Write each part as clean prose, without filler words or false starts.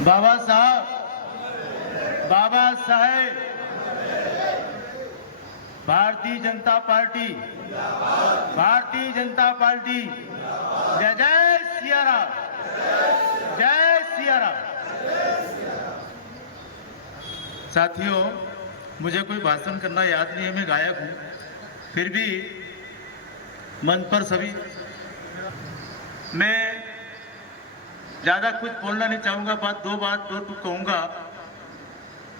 Baba Saheb Bharatiya Janata party जय जय सिया राम, जय सिया राम। साथियों, मुझे कोई भाषण करना याद नहीं है, मैं गायक हूं, फिर भी मंच पर सभी मैं ज्यादा कुछ बोलना नहीं चाहूंगा। दो टूक कहूंगा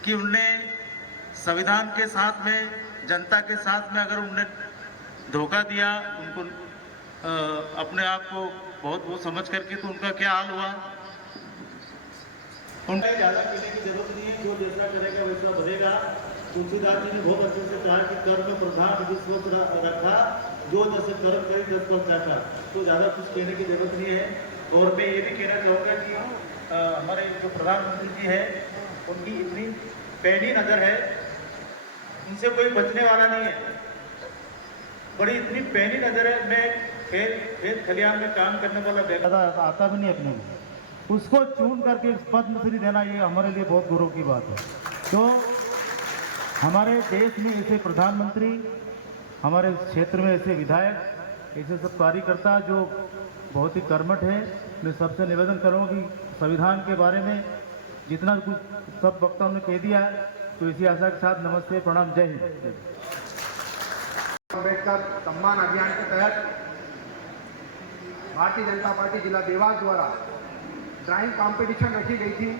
कि उनने संविधान के साथ में, जनता के साथ में अगर उनने धोखा दिया, उनको अपने आप को बहुत वो समझ करके, तो उनका क्या हाल हुआ। उनका ज्यादा कहने की जरूरत नहीं है, जो जैसा करेगा वैसा भरेगा। तुलसीदास जी ने बहुत अच्छे से कहा कि कर्म प्रधान विश्व रखा, जो जैसे कर्म करे 10 पल चाहता, तो ज्यादा कुछ कहने की जरूरत नहीं है। और मैं ये भी कहना चाहूँगा कि हमारे जो प्रधानमंत्री जी है, उनकी इतनी पैनी नज़र है, उनसे कोई बचने वाला नहीं है। बड़ी इतनी पैनी नज़र है। मैं खेत खलियान में काम करने वाला ज़्यादा आता भी नहीं अपने को, उसको चुन करके पद्मश्री देना, ये हमारे लिए बहुत गौरव की बात है। तो हमारे देश में ऐसे प्रधानमंत्री, हमारे क्षेत्र में ऐसे विधायक, ऐसे सब कार्यकर्ता जो बहुत ही कर्मठ है। मैं सबसे निवेदन करूँगा कि संविधान के बारे में जितना कुछ सब वक्ताओं ने कह दिया है, तो इसी आशा के साथ नमस्ते, प्रणाम, जय हिंद। अम्बेडकर सम्मान अभियान के तहत भारतीय जनता पार्टी जिला देवास द्वारा ड्राइंग कंपटीशन रखी गई थी।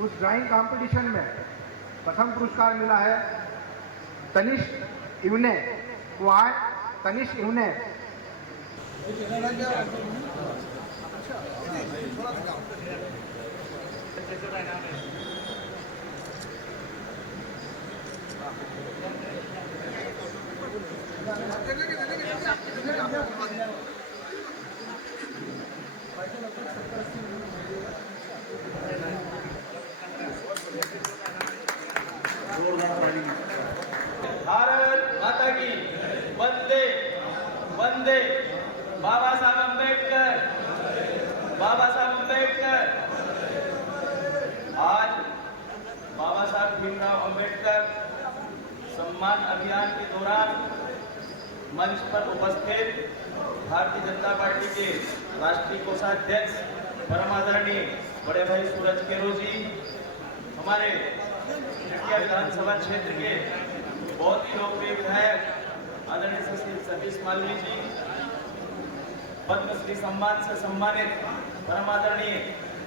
उस ड्राइंग कंपटीशन में प्रथम पुरस्कार मिला है तनिष्क इवने को। तनिष्क इवने भारत माता की वंदे वंदे। बाबा साहब अम्बेडकर, बाबा साहब अम्बेडकर। आज बाबा साहब भीमराव अम्बेडकर सम्मान अभियान के दौरान मंच पर उपस्थित भारतीय जनता पार्टी के राष्ट्रीय कोषाध्यक्ष परम आदरणीय बड़े भाई सूरज केरो जी, हमारे विधानसभा क्षेत्र के बहुत ही लोकप्रिय विधायक आदरणीय श्री सतीश मालवीय जी, पद्मश्री सम्मान से सम्मानित परम आदरणीय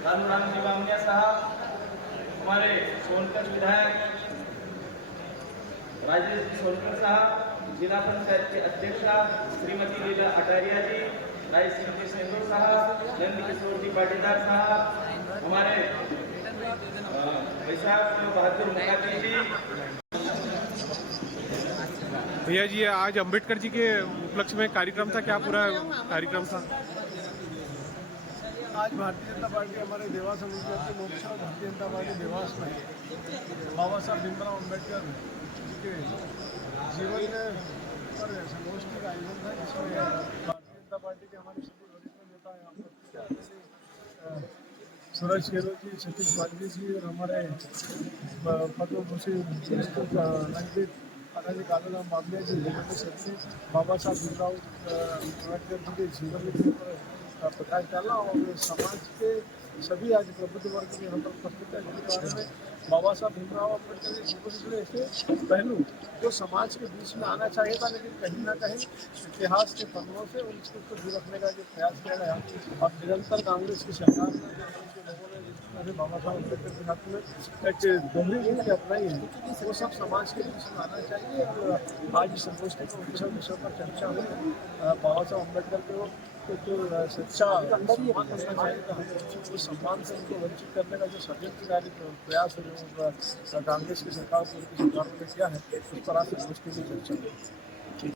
लालूराम जी बामनिया साहब, हमारे सोनकच्छ विधायक राजेश जी सोनकर साहब, जिला पंचायत के अध्यक्षा श्रीमती लीला अटारिया जी, रायसिंह जी सिंधु साहब, नंद किशोर जी पाटीदार साहब, हमारे बहादुर मुखार्जी जी। भैया जी, आज अंबेडकर जी के उपलक्ष्य में कार्यक्रम था, क्या पूरा कार्यक्रम था? आज भारतीय जनता पार्टी हमारे देवास समिति के मोर्चा भारतीय जनता पार्टी देवास में बाबा साहब भीमराव अम्बेडकर जी के जीवन पर संगोष्ठी का आयोजन था, जिसमें भारतीय जनता पार्टी के हमारे सभी वरिष्ठ नेता यहाँ पर सूरज केरो जी, सतीश मालवीय जी और हमारे पद्म भूषण अनाजी कालूराम बामनिया जी, जिन्होंने सबसे बाबा साहब भीमराव अम्बेडकर जी के जीवन पर प्रकाश डाला और समाज के सभी आज प्रबुद्ध वर्ग में यहाँ पर उपस्थित है, जिनके बारे में बाबा साहब भीमराव अम्बेडकर के जीवन जुड़े ऐसे पहलू जो समाज के बीच में आना चाहिए था, लेकिन कहीं ना कहीं इतिहास के पन्नों से उसको दूर रखने का जो प्रयास किया गया और निरंतर कांग्रेस की सरकार में लोगों ने जिस तरह से बाबा साहब अम्बेडकर के हाथ में एक दोहरी नीति अपनाई है, वो सब समाज के बीच में आना चाहिए। और आज इस संगोष्ठी में विषय पर चर्चा हुई। बाबा साहब अम्बेडकर को जो सच्चा सम्मान करना चाहिए था, उस सम्मान से उनको वंचित करने का जो षड्यंत्रकारी प्रयास है जो कांग्रेस की सरकार ने किया है, उस पर आज संगोष्ठी में चर्चा हुई।